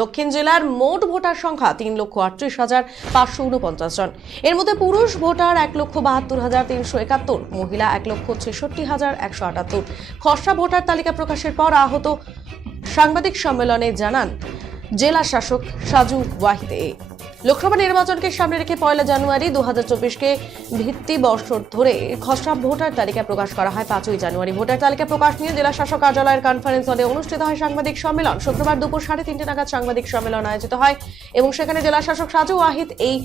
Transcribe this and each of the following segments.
দক্ষিণ জেলার মোট ভোটার সংখ্যা 3,38,549 জন। এর মধ্যে পুরুষ ভোটার 1,72,371, মহিলা 1,66,178। খসড়া ভোটার তালিকা প্রকাশের পর আহত সাংবাদিক সম্মেলনে জানান জেলা শাসক সাজু ওয়াহিদ। লোকসভা নির্বাচনকে সামনে রেখে 1 জানুয়ারি 2024কে ভিত্তি বছর ধরে খসড়া ভোটার তালিকা প্রকাশ করা হয়। 5 জানুয়ারি ভোটার তালিকা প্রকাশ নিয়ে জেলা শাসক কার্যালয়ের কনফারেন্স হলে অনুষ্ঠিত হয় সাংবাদিক সম্মেলন। শুক্রবার দুপুর 3:30 নাগাদ সাংবাদিক সম্মেলন আয়োজিত হয় এবং সেখানে জেলা শাসক সাজু ওয়াহিদ এই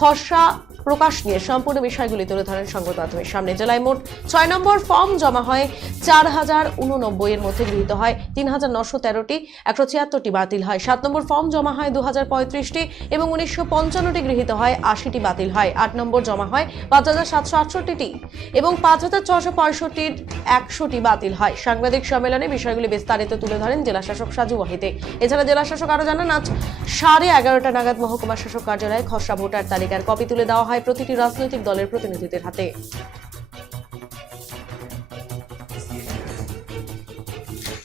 খসড়া প্রকাশ নিয়ে সম্পূর্ণ বিষয়গুলি তুলে ধরেন সংবাদ মাধ্যমের সামনে। জেলায় মোট 6 নম্বর ফর্ম জমা হয় 4089, এর মধ্যে গৃহীত হয় 3913টি, 176টি বাতিল হয়। 7 নম্বর ফর্ম জমা হয় 2035টি এবং 1955টি গৃহীত হয়, 80টি বাতিল হয়। 8 নম্বর জমা হয় 5768টি এবং 5665টির 100টি বাতিল হয়। সাংবাদিক সম্মেলনে বিষয়গুলি বিস্তারিত তুলে ধরেন জেলা শাসক সাজু ওয়াহিদ। এছাড়া জেলা শাসক আরো জানান, আজ 11:30 নাগাদ মহকুমা শাসক কার্যালয়ে খসড়া ভোটার তালিকার কপি তুলে দেওয়া হয় প্রতিটি রাজনৈতিক দলের প্রতিনিধিদের হাতে।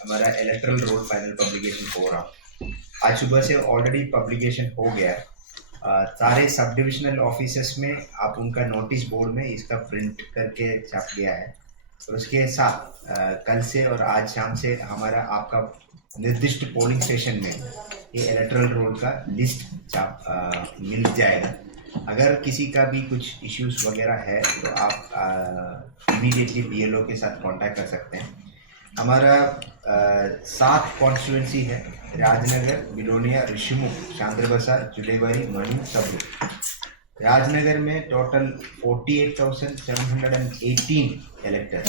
हमारा इलेक्ट्रल रोल फाइनल पब्लिकेशन हो रहा, आज सुबह से ऑलरेडी पब्लिकेशन हो गया। सारे सब डिविजनल ऑफिसेस में आप उनका नोटिस बोर्ड में इसका प्रिंट करके छप गया है। और उसके साथ कल से और आज शाम से हमारा आपका निर्दिष्ट पोलिंग स्टेशन में ये इलेक्ट्रल रोल का लिस्ट मिल जाएगा। अगर किसी का भी कुछ इश्यूज वगैरह है तो आप इमीडिएटली BLO के साथ कांटेक्ट कर सकते हैं। हमारा 7 कॉन्स्टिट्यूंसी है, राजनगर, बिलोनिया, ऋषिमुख, चांद्रबसा, जुलेवारी, मणि, सबरू। राजनगर में टोटल 48,718 इलेक्टर।